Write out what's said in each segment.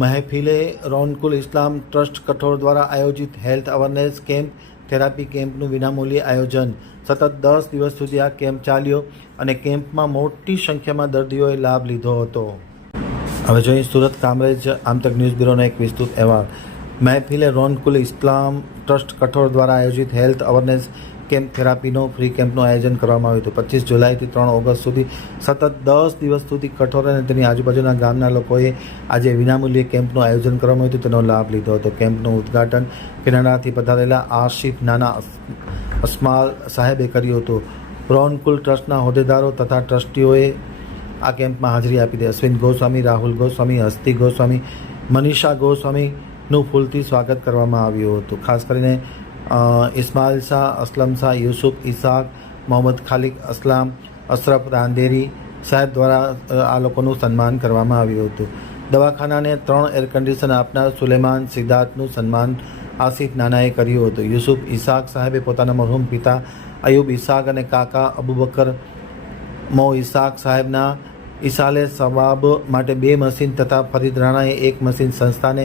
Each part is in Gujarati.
મહેફિલે રોનકુલ ઇસ્લામ ટ્રસ્ટ કઠોળ દ્વારા આયોજિત હેલ્થ અવેરનેસ કેમ્પ, થેરાપી કેમ્પનું વિનામૂલ્ય આયોજન. સતત દસ દિવસ સુધી આ કેમ્પ ચાલ્યો અને કેમ્પમાં મોટી સંખ્યામાં દર્દીઓએ લાભ લીધો હતો. હવે જોઈએ સુરત કામરેજ આમતક ન્યૂઝ બ્યુરોનો એક વિસ્તૃત અહેવાલ. મહેફિલે રોનકુલ ઇસ્લામ ટ્રસ્ટ કઠોળ દ્વારા આયોજિત હેલ્થ અવેરનેસ કેમ્પ થેરાપીનો ફ્રી કેમ્પનું આયોજન કરવામાં આવ્યું હતું. પચીસ જુલાઈથી ત્રણ ઓગસ્ટ સુધી સતત દસ દિવસ સુધી કઠોર અને તેની આજુબાજુના ગામના લોકોએ આજે વિનામૂલ્યે કેમ્પનું આયોજન કરવામાં આવ્યું હતું. તેનો લાભ લીધો હતો. કેમ્પનું ઉદ્ઘાટન કેનેડાથી પધારેલા આશિફ નાના અસ્માલ સાહેબે કર્યું હતું. પ્રોનકુલ ટ્રસ્ટના હોદ્દેદારો તથા ટ્રસ્ટીઓએ આ કેમ્પમાં હાજરી આપી હતી અશ્વિન ગોસ્વામી, રાહુલ ગોસ્વામી, હસ્તી ગોસ્વામી, મનીષા ગોસ્વામીનું ફૂલથી સ્વાગત કરવામાં આવ્યું હતું. ખાસ કરીને ઇસ્માઇલ શાહ અસલમ શાહ યુસુફ ઇસાક મોહમ્મદ ખાલિક અસલામ અશરફ રાંદેરી સાહેબ દ્વારા આ લોકોનું સન્માન કરવામાં આવ્યું હતું દવાખાનાને ત્રણ એર કન્ડિશન આપનાર સુલેમાન સિદ્ધાર્થનું સન્માન આસિફ નાનાએ કર્યું હતું। યુસુફ ઇસાક સાહેબે પોતાના મરહૂમ પિતા અયુબ ઇસાક અને કાકા અબુબકર મો ઇસાક સાહેબના ઇસાલે સવાબ માટે બે મશીન તથા ફરીદ રાણાએ એક મશીન સંસ્થાને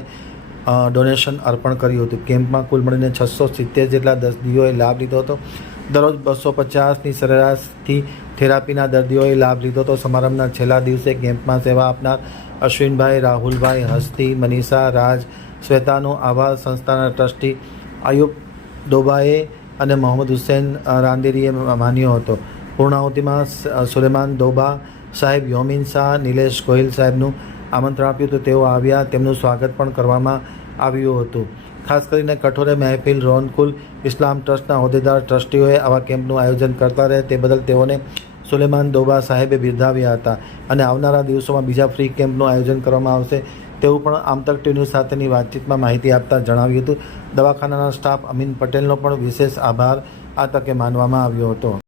ડોનેશન અર્પણ કર્યું હતું. કેમ્પમાં કુલ મળીને છસો સિત્તેર જેટલા દર્દીઓએ લાભ લીધો હતો. દરરોજ બસો પચાસની સરેરાશથી થેરાપીના દર્દીઓએ લાભ લીધો હતો. સમારંભના છેલ્લા દિવસે કેમ્પમાં સેવા આપનાર અશ્વિનભાઈ, રાહુલભાઈ, હસ્તી, મનીષા, રાજ, શ્વેતાનો આભાર. સંસ્થાના ટ્રસ્ટી આયુબ ડોબાએ અને મોહમ્મદ હુસેન રાંદેરીએ માન્યો હતો. પૂર્ણાહુતિમાં સુલેમાન દોબા સાહેબ, યોમિન શાહ, નિલેશ ગોહિલ સાહેબનું આમંત્રણ આપ્યું હતું તેઓ આવ્યા. તેમનું સ્વાગત પણ કરવામાં આવ્યું હતું. ખાસ કરીને કઠોરે મહેફિલ રોનકુલ ઇસ્લામ ટ્રસ્ટના હોદ્દેદાર ટ્રસ્ટીઓએ આવા કેમ્પનું આયોજન કરતા રહે તે બદલ તેઓને સુલેમાન દોબા સાહેબે બિરદાવ્યા હતા અને આવનારા દિવસોમાં બીજા ફ્રી કેમ્પનું આયોજન કરવામાં આવશે તેવું પણ આમતક ન્યૂઝ સાથેની વાતચીતમાં માહિતી આપતા જણાવ્યું હતું. દવાખાનાના સ્ટાફ અમીન પટેલનો પણ વિશેષ આભાર આ તકે માનવામાં આવ્યો હતો.